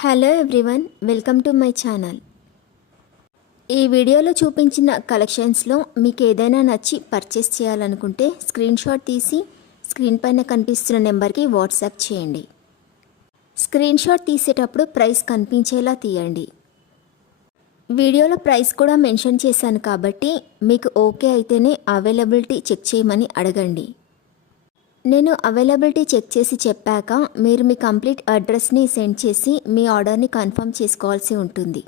Hello everyone, welcome to my channel. ఈ వీడియోలో చూపించిన కలెక్షన్స్లో మీకు ఏదైనా నచ్చి పర్చేస్ చేయాలనుకుంటే స్క్రీన్ షాట్ తీసి స్క్రీన్ పైన కనిపిస్తున్న నెంబర్కి వాట్సాప్ చేయండి. స్క్రీన్ షాట్ తీసేటప్పుడు ప్రైస్ కనిపించేలా తీయండి. వీడియోలో ప్రైస్ కూడా మెన్షన్ చేశాను కాబట్టి మీకు ఓకే అయితేనే అవైలబిలిటీ చెక్ చేయమని అడగండి. నేను అవైలబిలిటీ చెక్ చేసి చెప్పాక మీరు మీ కంప్లీట్ అడ్రస్ని సెండ్ చేసి మీ ఆర్డర్ని కన్ఫర్మ్ చేసుకోవాల్సి ఉంటుంది.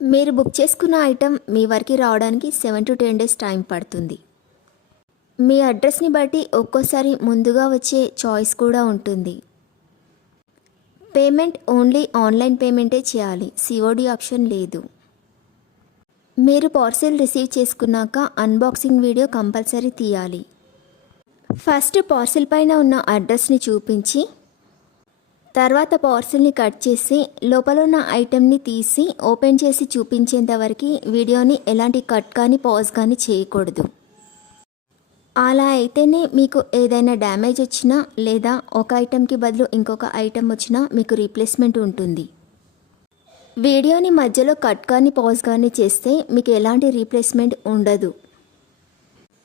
మీరు బుక్ చేసుకున్న ఐటెం మీ వరకు రావడానికి 7 to 10 days టైం పడుతుంది. మీ అడ్రస్ని బట్టి ఒక్కోసారి ముందుగా వచ్చే చాయిస్ కూడా ఉంటుంది. పేమెంట్ ఓన్లీ ఆన్లైన్ పేమెంటే చేయాలి, సిఓడి ఆప్షన్ లేదు. మీరు పార్సిల్ రిసీవ్ చేసుకున్నాక అన్బాక్సింగ్ వీడియో కంపల్సరీ తీయాలి. ఫస్ట్ పార్సిల్ పైన ఉన్న అడ్రస్ని చూపించి తర్వాత పార్సిల్ని కట్ చేసి లోపల ఉన్న ఐటెంని తీసి ఓపెన్ చేసి చూపించేంత వరకు వీడియోని ఎలాంటి కట్ కానీ పాజ్ కానీ చేయకూడదు. అలా అయితేనే మీకు ఏదైనా డ్యామేజ్ వచ్చినా లేదా ఒక ఐటెంకి బదులు ఇంకొక ఐటెం వచ్చినా మీకు రీప్లేస్మెంట్ ఉంటుంది. వీడియోని మధ్యలో కట్ కానీ పాజ్ కానీ చేస్తే మీకు ఎలాంటి రీప్లేస్మెంట్ ఉండదు.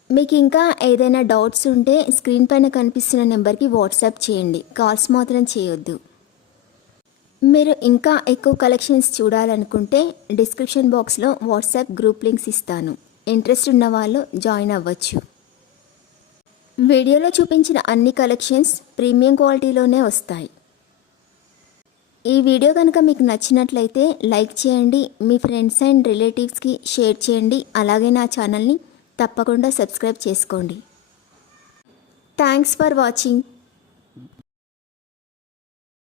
మీకు ఇంకా ఏదైనా డౌట్స్ ఉంటే స్క్రీన్ పైన కనిపిస్తున్న నెంబర్కి వాట్సాప్ చేయండి, కాల్స్ మాత్రం చేయొద్దు. మీరు ఇంకా ఎక్కువ కలెక్షన్స్ చూడాలనుకుంటే డిస్క్రిప్షన్ బాక్స్లో వాట్సాప్ గ్రూప్ లింక్స్ ఇస్తాను, ఇంట్రెస్ట్ ఉన్న వాళ్ళు జాయిన్ అవ్వచ్చు. వీడియోలో చూపించిన అన్ని కలెక్షన్స్ ప్రీమియం క్వాలిటీలోనే వస్తాయి. ఈ వీడియో కనుక మీకు నచ్చినట్లయితే లైక్ చేయండి, మీ ఫ్రెండ్స్ అండ్ రిలేటివ్స్కి షేర్ చేయండి. అలాగే నా ఛానల్ని తప్పకుండా సబ్స్క్రైబ్ చేసుకోండి. Thanks for watching.